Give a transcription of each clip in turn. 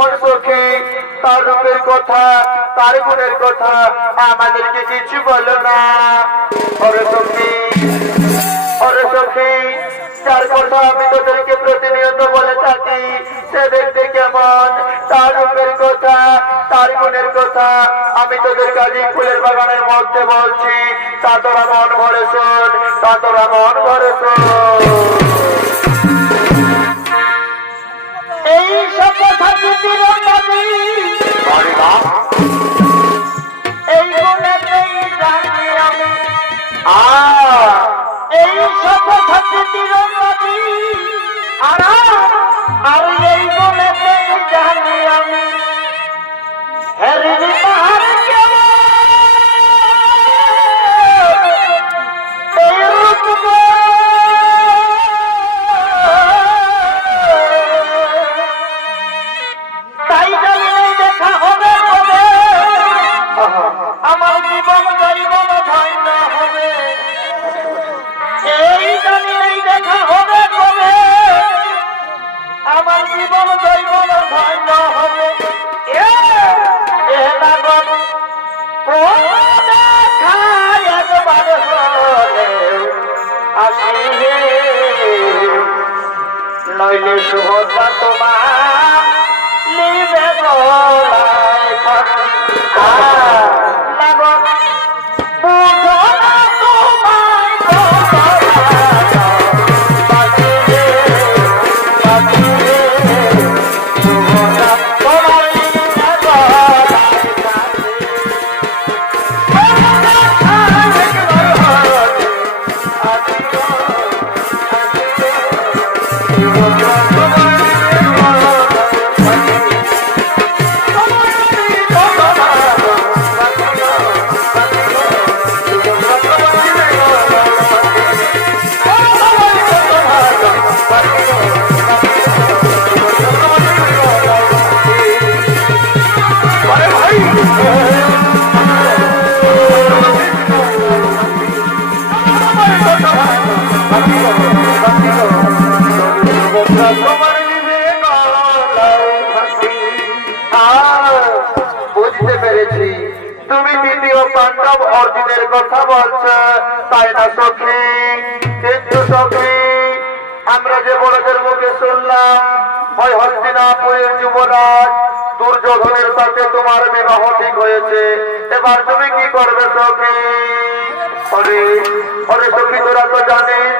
কেমন সখী, তার রূপের কথা, তার গুণের কথা আমাদেরকে কিছু বলো না। ওরে সখী, ওরে সখী, যার কথা আমি তোদেরকে প্রতিনিয়ত বলে থাকি, সে দেখতে কেমন, তার রূপের কথা, তার গুণের কথা আমি তোদের কাজী ফুলের বাগানের মধ্যে বলছি। তা তোরা মন ভরে শোন, তা তোরা মন ভরে শোন। এই সব কথা যদি এই গুণে জানি আমি, এই সব কথা যদি আর এই গুণে জানি আমি, হেরি পাহাড় তাই জানি দেখা হবে কবে, আমার জীবন জৈবন ধন্য হবে। এই জানি দেখা হবে কবে, আমার জীবন জৈবন ধন্য হবে। একবার হলে আসিলে নইলে সুভদ্রা তোমার লিবে গলায় ফাঁসি। বুঝতে পেরেছি তুমি দ্বিতীয় পাণ্ডব অর্জুনের কথা বলছো, তাই না সখী? কিন্তু সখী, আমরা যে বড়দের মুখে শুনলাম ওই হস্তিনাপুরের যুবরাজ দুর্যোধনের সাথে তোমার বিবাহ ঠিক হয়েছে, এবার তুমি কি করবে সখী? ওরে সখী, তোরা তো জানিস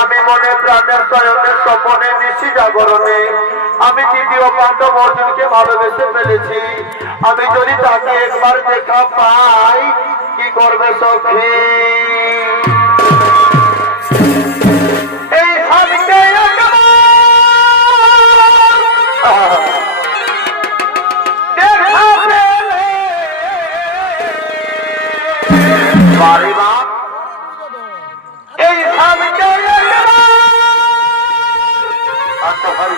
আমি মনে প্রাণের শয়নের স্বপনে নিশি জাগরণে আমি তৃতীয় পাণ্ডব অর্জুনকে ভালোবেসে ফেলেছি। আমি যদি তাকে একবার দেখা পাই, কি করবে সখী? এই স্বামীকে এই স্বামীকে আচ্ছা ভাই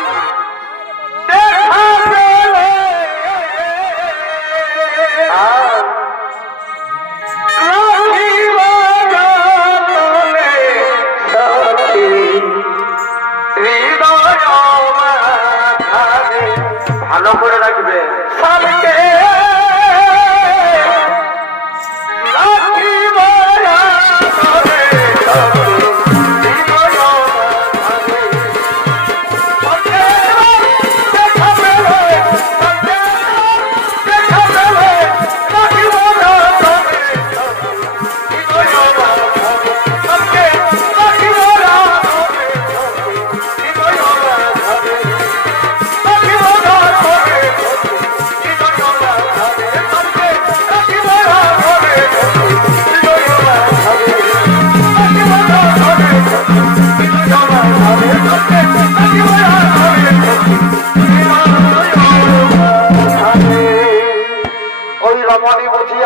ভালো করে রাখবে স্বামীকে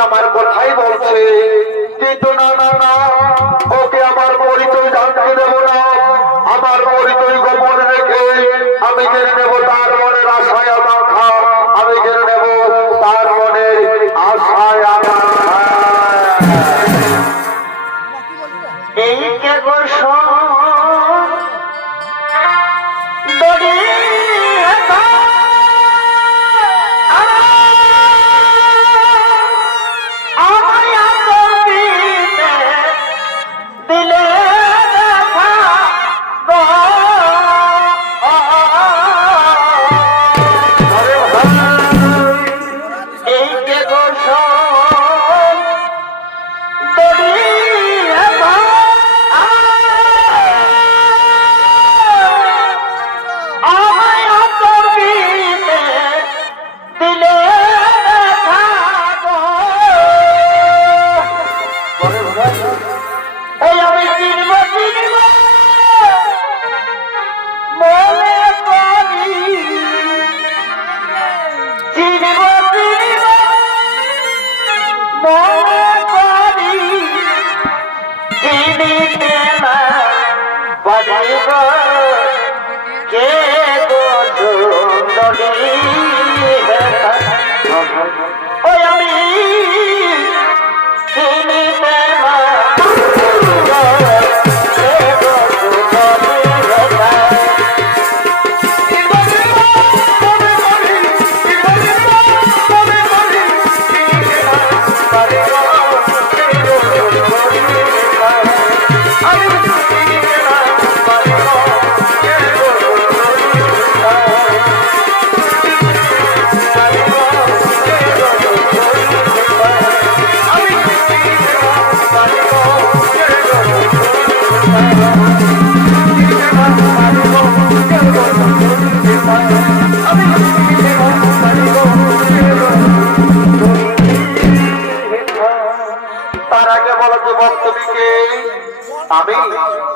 আমার কথাই বলছে, কিন্তু না না না, ওকে আমার পরিচয় জানতে দেবো না। আমার পরিচয় গোপন রেখে আমি জেনে নেবো তার মনের আশায় আকাঙ্ক্ষা, আমি জেনে নেব তার মনের আশায় আকাঙ্ক্ষা। এই কে চিনিব চিনিব মনে করি চিনিতে না পারিব কে গো সুন্দরী ওই আমি চিনিতে না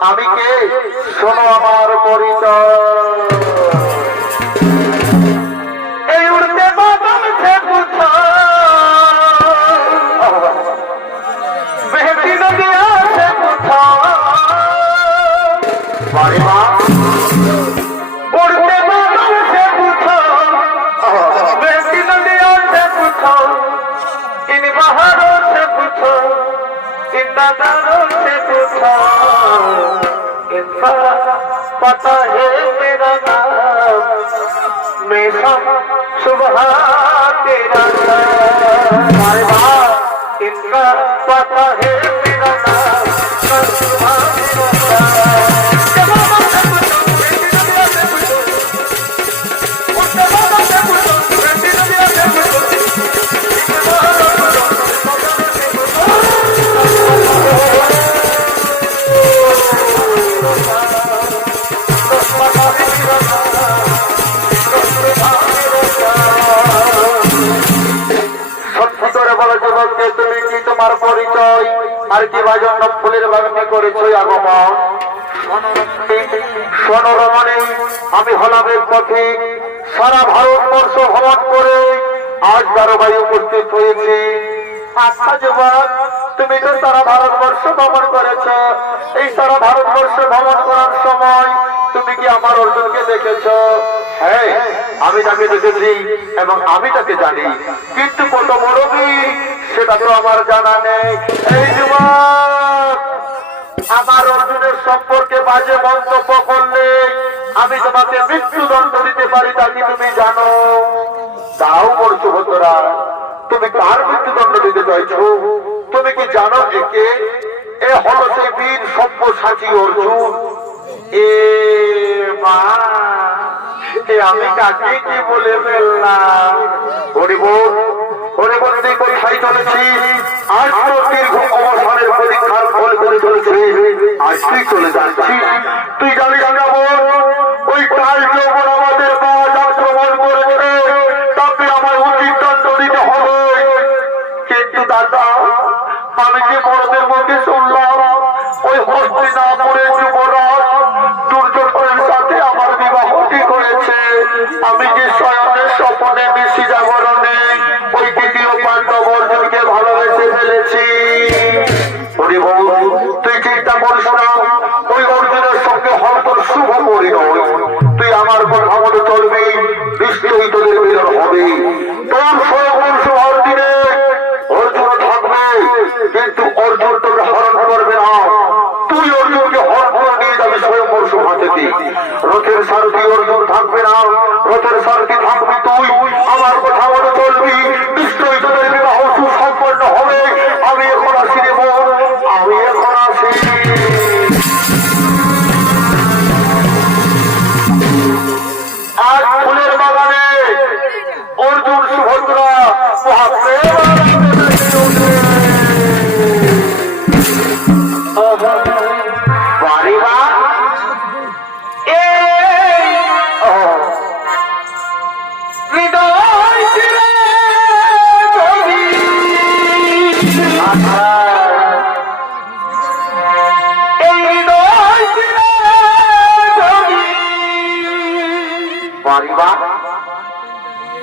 আমি কে শোনো আমার পরিচয় এই উড়তে বাদল সে পুছ বেহতি নদিয়া সে পুছ বারে মা উড়তে বাদল সে পুছ বেহতি নদিয়া সে পুছ ইন বাহারো সে পুছ इन दादारों से पूछा इनका पता है मेरा नाम मैं सब सुबह तेरा नाम इनका पता है मेरा नाम मैं सुबह तेरा তোমার পরিচয় আর কি বাজন্য ফুলের বাগানে করেছো আগমন সোনরমণি আমি হলামের পথে সারা ভারতবর্ষ ভ্রমণ করে আজ দারোগায় উপস্থিত হয়েছি আচ্ছা যুবক তুমি তো সারা ভারতবর্ষ ভ্রমণ করেছ এই সারা ভারতবর্ষ ভ্রমণ করার সময় তুমি কি আমার অর্জুনকে দেখেছ হ্যাঁ আমি তাকে দেখেছি এবং আমি তাকে জানি কিন্তু কত বড় বীর সেটা তো আমার জানা নেই এই যুবক আমার অর্জুনের সম্পর্কে বাজে মন্তব্য করলে আমি তোমাকে মৃত্যুদণ্ড দিতে পারি তা কি তুমি জানো তাও বলছো ভক্তরা তুমি কার মৃত্যুদণ্ড দিতে চাইছো তুমি কি জানো একে এ হলো সেই বীর সব্যসাচী অর্জুন এ মা আমি কাকে কি বলে ফেললাম তুই পরীক্ষায় চলেছি আজ তো দীর্ঘ অবসরের পরীক্ষার ফল করে চলেছে আজ তুই চলে যাচ্ছি তুই জানিস যাবো ওই কাল যৌবন আমাদের বাজ আক্রমণ করেছে তাকে আমার উচিত দণ্ড দিতে হবে কিন্তু দাদা আমি যে বড়দের মুখে শুনলাম ওই হস্তিনাপুরের যুবরাজ দুর্যোধনের সাথে আমার বিবাহ ঠিক হয়েছে আমি যে শয়নের স্বপ্নে বেশি জাগরণে ওই দ্বিতীয় পাণ্ডব অর্জুনকে ভালোবেসে ফেলেছি তুই চিন্তা করিস না ওই অর্জুনের সঙ্গে হয়তো শুভ পরিণয় তুই আমার কথা মতো চলবি নিশ্চয়ই তোদের মিলন হবে তোর স্বয়ংবংশ দিনে অর্জুন থাকবে কিন্তু অর্জুন তোকে হরণ করবে না তুই অর্জুনকে হরণ করে নিয়ে যাবি স্বয়ংবংশ ভাতেতে রথের সারথি অর্জুন থাকবে না রথের সারথি থাকবি তুই আমার কথা মতো চলবি নিশ্চয়ই তোদের বিবাহ সুসম্পন্ন হবে আমি এখন আসি রে বোন আমি এখন আসি আজ ফুলের বাগানে অর্জুন সুভদ্রা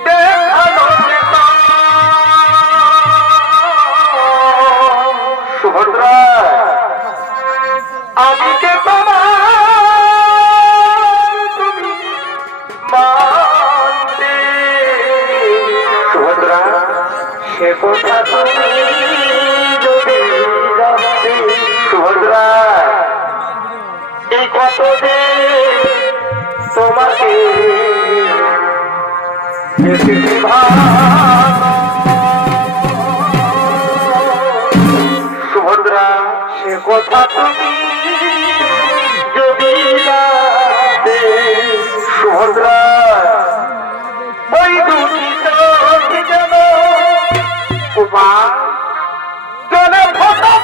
দেখা সে কথা তুমি যদি জানতে সুভদ্রা এই কতদিন তোমাকে সুভদ্রা সে কথা তুমি যদি জানতে সুভদ্রা ওই দুটি যেন কুমার জলে ফোটা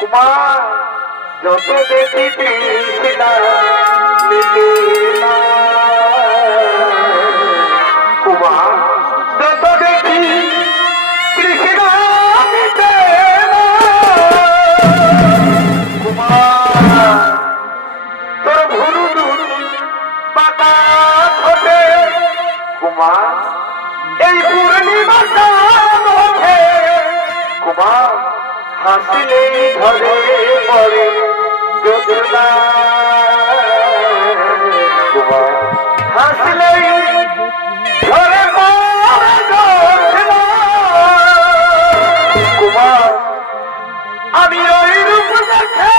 কুমার যত দেখি তৃষ্ণা মিটে না কুমার যত দেখি তৃষ্ণা মিটে না কুমার তোর ভুরু দুটি পাতা ঘটে কুমার এই পূর্ণিমাটা ওঠে কুমার হাসিলে ধরে পড়ে জ্যোৎস্না কুমার হাসিলে ধরে পড়ে জ্যোৎস্না কুমার আমি ওই রূপ দেখে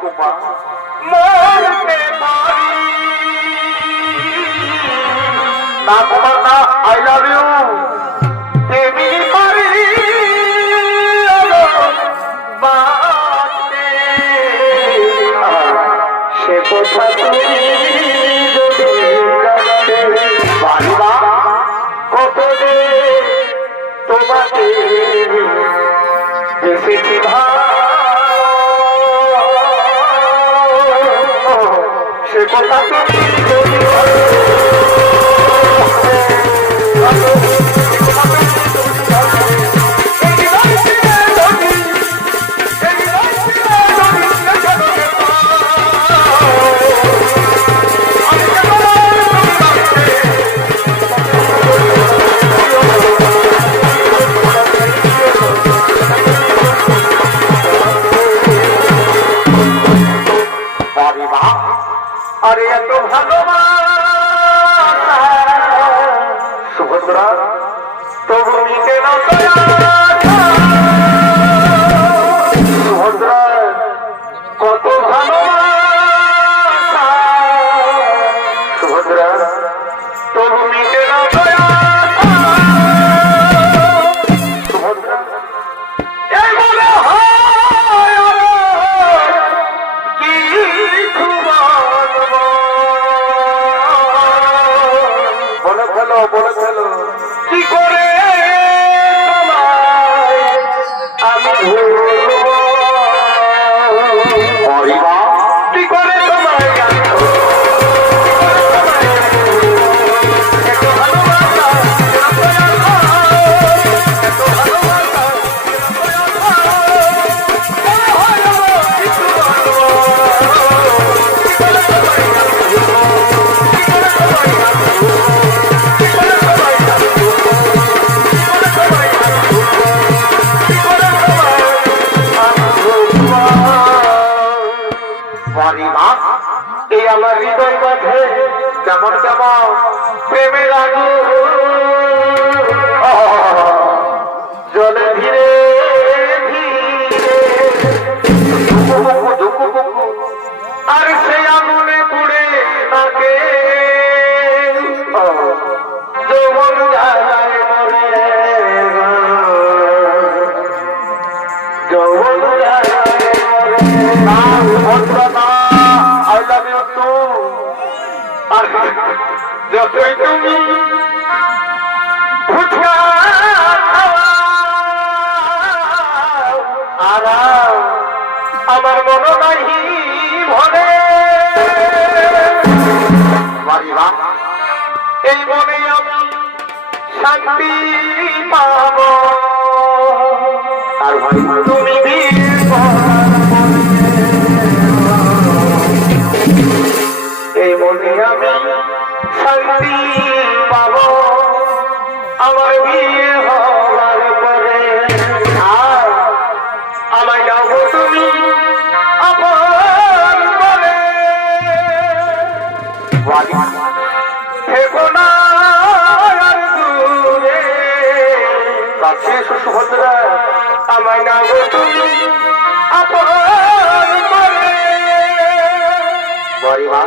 কুমার মরতে পারি না কুমার না আই লাভ ইউ তেমনি পারি সে কথা তুমি যদি জানতে পারিবা কত যে তোমাকে দেখেছি সে কথা তুমি যদি আরে এত ভালোবাসা সুভদ্রা তবু মিটে না সুভদ্রা কত ভালোবাসা সুভদ্রা তবু মিটে না সুভদ্রা এই বলে বলে ফেলো কি করে আমি কি করে তোমায় এই আমার হৃদয় মাঝে কেমন কেমন প্রেমের আগুন জলে ধীরে আর সেই আগুনে পুড়ে থাকে যৌবন যায় মরে যৌবন যায় I love you too. আর যতই তুমি ফুচকা আর আমার মনে নাহি ভরে এই মনে আমি শান্তি পাব আর ভাই তুমি এই মনে আমি শান্তি পাব আমার বিয়ে হওয়ার পরে আর আমায় যাবো তুমি আপন করে থেকো না আর দূরে কাছে এসো সুভদ্রা আমায় না গো তুমি আপন করে বড়ি মা